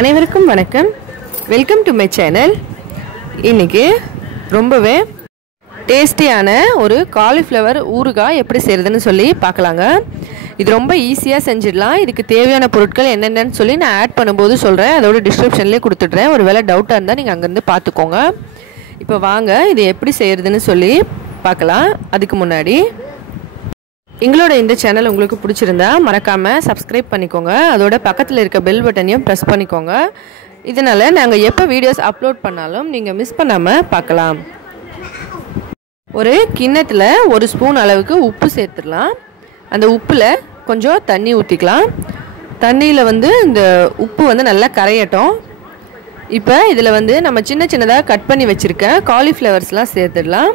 அனைவருக்கும் வணக்கம். Welcome to my channel இன்றைக்கி ரொம்பவே டேஸ்டியான ஒரு காலிஃப்ளவர் ஊறுகாய் எப்படி செய்கிறதுன்னு சொல்லி பார்க்கலாங்க. இது ரொம்ப ஈஸியாக செஞ்சிடலாம். இதுக்கு தேவையான பொருட்கள் என்னென்னு சொல்லி நான் ஆட் பண்ணும்போது சொல்கிறேன் அதோட டிஸ்கிரிப்ஷன்லேயே கொடுத்துட்றேன். ஒரு வேளை டவுட்டாக இருந்தால் நீங்கள் அங்கேருந்து பார்த்துக்கோங்க. இப்போ வாங்க இது எப்படி செய்கிறதுன்னு சொல்லி பார்க்கலாம். அதுக்கு முன்னாடி எங்களோட இந்த சேனல் உங்களுக்கு பிடிச்சிருந்தா மறக்காமல் சப்ஸ்கிரைப் பண்ணிக்கோங்க. அதோட பக்கத்தில் இருக்க பெல் பட்டனையும் ப்ரெஸ் பண்ணிக்கோங்க. இதனால் நாங்கள் எப்போ வீடியோஸ் அப்லோட் பண்ணாலும் நீங்கள் மிஸ் பண்ணாமல் பார்க்கலாம். ஒரு கிண்ணத்தில் ஒரு ஸ்பூன் அளவுக்கு உப்பு சேர்த்துடலாம். அந்த உப்பில் கொஞ்சம் தண்ணி ஊற்றிக்கலாம் தண்ணியில் வந்து இந்த உப்பு வந்து நல்லா கரையட்டும். இப்போ இதில் வந்து நம்ம சின்ன சின்னதாக கட் பண்ணி வச்சுருக்க காலிஃப்ளவர்ஸ்லாம் சேர்த்துடலாம்.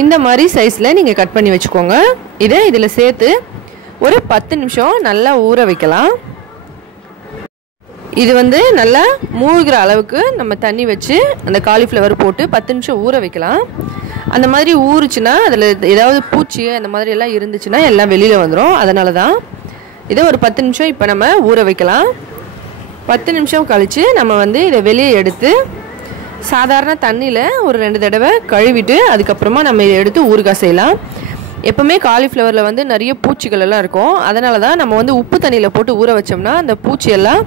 இந்த மாதிரி சைஸில் நீங்கள் கட் பண்ணி வச்சுக்கோங்க. இதை இதில் சேர்த்து ஒரு பத்து நிமிஷம் நல்லா ஊற வைக்கலாம். இது வந்து நல்லா மூழ்கிற அளவுக்கு நம்ம தண்ணி வச்சு அந்த காலிஃப்ளவர் போட்டு பத்து நிமிஷம் ஊற வைக்கலாம். அந்த மாதிரி ஊறுச்சுன்னா அதில் ஏதாவது பூச்சி அந்த மாதிரி எல்லாம் இருந்துச்சுன்னா எல்லாம் வெளியில் வந்துடும் அதனால தான் இதை ஒரு பத்து நிமிஷம் இப்போ நம்ம ஊற வைக்கலாம். பத்து நிமிஷம் கழித்து நம்ம வந்து இதை வெளியே எடுத்து சாதாரண தண்ணியில் ஒரு ரெண்டு தடவை கழுவிட்டு அதுக்கப்புறமா நம்ம இதை எடுத்து ஊறுகாய் செய்யலாம். எப்போவுமே காலிஃப்ளவரில் வந்து நிறைய பூச்சிகள் எல்லாம் இருக்கும். அதனால தான் நம்ம வந்து உப்பு தண்ணியில் போட்டு ஊற வச்சோம்னா அந்த பூச்சியெல்லாம்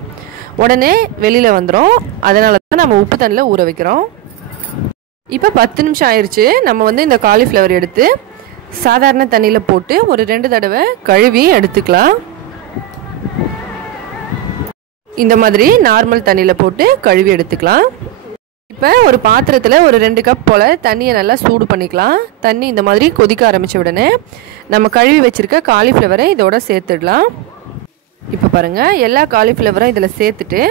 உடனே வெளியில் வந்துடும் அதனால தான் நம்ம உப்பு தண்ணியில் ஊற வைக்கிறோம். இப்போ பத்து நிமிஷம் ஆயிடுச்சு நம்ம வந்து இந்த காலிஃப்ளவர் எடுத்து சாதாரண தண்ணியில் போட்டு ஒரு ரெண்டு தடவை கழுவி எடுத்துக்கலாம். இந்த மாதிரி நார்மல் தண்ணியில் போட்டு கழுவி எடுத்துக்கலாம். இப்போ ஒரு பாத்திரத்தில் ஒரு ரெண்டு கப் போல் தண்ணியை நல்லா சூடு பண்ணிக்கலாம். தண்ணி இந்த மாதிரி கொதிக்க ஆரம்பித்த உடனே நம்ம கழுவி வச்சுருக்க காலிஃப்ளவரை இதோட சேர்த்துடலாம். இப்போ பாருங்கள் எல்லா காலிஃப்ளவரும் இதில் சேர்த்துட்டு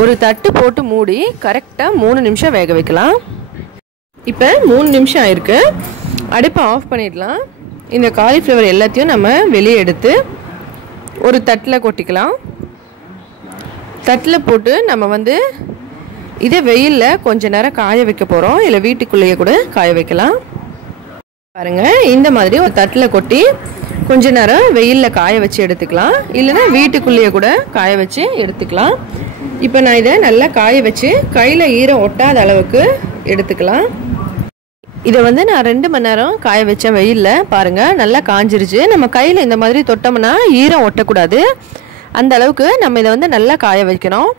ஒரு தட்டு போட்டு மூடி கரெக்டாக மூணு நிமிஷம் வேக வைக்கலாம். இப்போ மூணு நிமிஷம் ஆயிருக்கு. அடுப்பை ஆஃப் பண்ணிடலாம். இந்த காலிஃப்ளவர் எல்லாத்தையும் நம்ம வெளியே எடுத்து ஒரு தட்டில் கொட்டிக்கலாம். தட்டில் போட்டு நம்ம வந்து இதை வெயிலில் கொஞ்ச நேரம் காய வைக்க போகிறோம் இல்லை வீட்டுக்குள்ளேயே கூட காய வைக்கலாம். பாருங்கள் இந்த மாதிரி ஒரு தட்டில் கொட்டி கொஞ்ச நேரம் வெயிலில் காய வச்சு எடுத்துக்கலாம். இல்லைன்னா வீட்டுக்குள்ளேயே கூட காய வச்சு எடுத்துக்கலாம். இப்போ நான் இதை நல்லா காய வச்சு கையில் ஈரம் ஒட்டாத அளவுக்கு எடுத்துக்கலாம். இதை வந்து நான் ரெண்டு மணி நேரம் காய வச்சேன் வெயிலில் பாருங்கள் நல்லா காஞ்சிருச்சு. நம்ம கையில் இந்த மாதிரி தொட்டோம்னா ஈரம் ஒட்டக்கூடாது. அந்த அளவுக்கு நம்ம இதை வந்து நல்லா காய வைக்கணும்.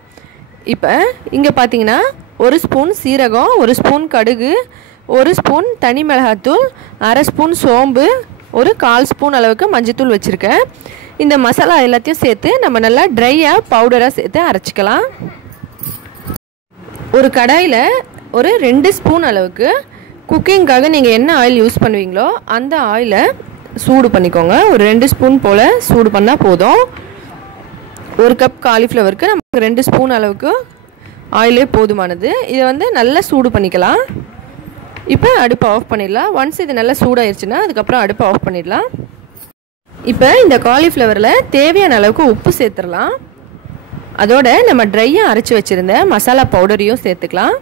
இப்போ இங்கே பார்த்தீங்கன்னா ஒரு ஸ்பூன் சீரகம் ஒரு ஸ்பூன் கடுகு ஒரு ஸ்பூன் தனி மிளகாத்தூள் அரை ஸ்பூன் சோம்பு ஒரு கால் ஸ்பூன் அளவுக்கு மஞ்சத்தூள் வச்சுருக்கேன். இந்த மசாலா எல்லாத்தையும் சேர்த்து நம்ம நல்லா ட்ரையாக பவுடராக சேர்த்து அரைச்சிக்கலாம். ஒரு கடாயில் ஒரு ரெண்டு ஸ்பூன் அளவுக்கு குக்கிங்காக நீங்கள் என்ன ஆயில் யூஸ் பண்ணுவீங்களோ அந்த ஆயிலை சூடு பண்ணிக்கோங்க. ஒரு ரெண்டு ஸ்பூன் போல் சூடு பண்ணால் போதும். ஒரு கப் காலிஃப்ளவருக்கு நமக்கு ரெண்டு ஸ்பூன் அளவுக்கு ஆயிலே போதுமானது. இதை வந்து நல்லா சூடு பண்ணிக்கலாம். இப்போ அடுப்பை ஆஃப் பண்ணிடலாம். ஒன்ஸ் இது நல்லா சூடாயிருச்சுன்னா அதுக்கப்புறம் அடுப்பை ஆஃப் பண்ணிடலாம். இப்போ இந்த காலிஃப்ளவரில் தேவையான அளவுக்கு உப்பு சேர்த்துடலாம். அதோட நம்ம ட்ரையாக அரைச்சி வச்சுருந்த மசாலா பவுடரையும் சேர்த்துக்கலாம்.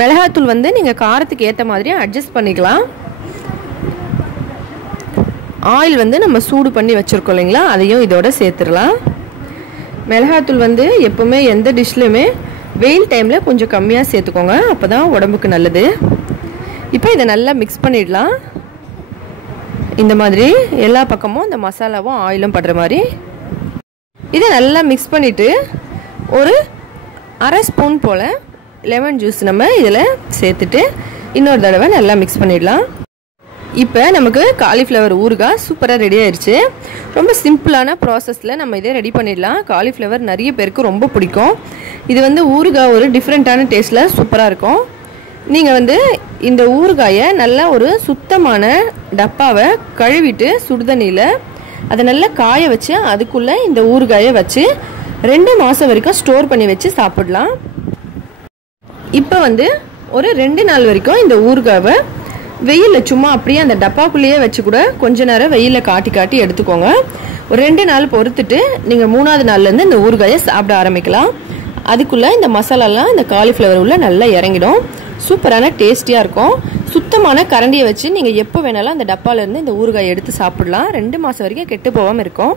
மிளகாத்தூள் வந்து நீங்கள் காரத்துக்கு ஏற்ற மாதிரியும் அட்ஜஸ்ட் பண்ணிக்கலாம். ஆயில் வந்து நம்ம சூடு பண்ணி வச்சுருக்கோம் இல்லைங்களா? அதையும் இதோட சேர்த்துடலாம். மிளகாத்தூள் வந்து எப்போவுமே எந்த டிஷ்லையுமே வெயில் டைமில் கொஞ்சம் கம்மியாக சேர்த்துக்கோங்க. அப்போ தான் உடம்புக்கு நல்லது. இப்போ இதை நல்லா மிக்ஸ் பண்ணிடலாம். இந்த மாதிரி எல்லா பக்கமும் இந்த மசாலாவும் ஆயிலும் படுற மாதிரி. இதை நல்லா மிக்ஸ் பண்ணிவிட்டு ஒரு அரை ஸ்பூன் போல் லெமன் ஜூஸ் நம்ம இதில் சேர்த்துட்டு இன்னொரு தடவை நல்லா மிக்ஸ் பண்ணிடலாம். இப்போ நமக்கு காலிஃப்ளவர் ஊறுகாய் சூப்பராக ரெடி ஆயிடுச்சு ரொம்ப சிம்பிளான ப்ராசஸில் நம்ம இதே ரெடி பண்ணிடலாம். காலிஃப்ளவர் நிறைய பேருக்கு ரொம்ப பிடிக்கும். இது வந்து ஊறுகாய் ஒரு டிஃப்ரெண்ட்டான டேஸ்ட்டில் சூப்பராக இருக்கும். நீங்கள் வந்து இந்த ஊறுகாயை நல்லா ஒரு சுத்தமான டப்பாவை கழுவிட்டு சுடுதண்ணியில் அதை நல்லா காய வச்சு அதுக்குள்ளே இந்த ஊறுகாயை வச்சு ரெண்டு மாதம் வரைக்கும் ஸ்டோர் பண்ணி வச்சு சாப்பிடலாம். இப்போ வந்து ஒரு ரெண்டு நாள் வரைக்கும் இந்த ஊறுகாவை வெயிலில் சும்மா அப்படியே அந்த டப்பாக்குள்ளேயே வச்சு கூட கொஞ்ச நேரம் வெயிலில் காட்டி காட்டி எடுத்துக்கோங்க. ஒரு ரெண்டு நாள் பொறுத்துட்டு நீங்கள் மூணாவது நாள்லேருந்து இந்த ஊறுகாயை சாப்பிட ஆரம்பிக்கலாம். அதுக்குள்ளே இந்த மசாலாலாம் இந்த காலிஃப்ளவர் உள்ள நல்லா இறங்கிடும். சூப்பரான டேஸ்டியாக இருக்கும். சுத்தமான கரண்டியை வச்சு நீங்கள் எப்போ வேணாலும் அந்த டப்பாலேருந்து இந்த ஊறுகாயை எடுத்து சாப்பிடலாம். ரெண்டு மாதம் வரைக்கும் கெட்டு போகாமல் இருக்கும்.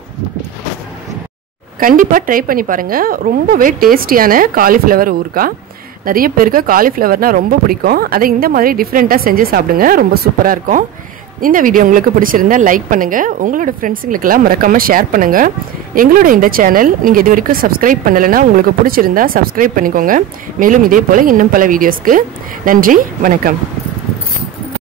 கண்டிப்பாக ட்ரை பண்ணி பாருங்கள் ரொம்பவே டேஸ்டியான காலிஃப்ளவர் ஊறுகாய். நிறைய பேருக்கு காலிஃப்ளவர்னால் ரொம்ப பிடிக்கும். அதை இந்த மாதிரி டிஃப்ரெண்ட்டாக செஞ்சு சாப்பிடுங்க. ரொம்ப சூப்பராக இருக்கும். இந்த வீடியோ உங்களுக்கு பிடிச்சிருந்தா லைக் பண்ணுங்கள் உங்களோட ஃப்ரெண்ட்ஸுங்களுக்கெல்லாம் மறக்காமல் ஷேர் பண்ணுங்கள் எங்களோட இந்த சேனல் நீங்கள் இது வரைக்கும் சப்ஸ்கிரைப் பண்ணலைன்னா உங்களுக்கு பிடிச்சிருந்தா சப்ஸ்கிரைப் பண்ணிக்கோங்க. மேலும் இதே போல் இன்னும் பல வீடியோஸ்க்கு நன்றி வணக்கம்.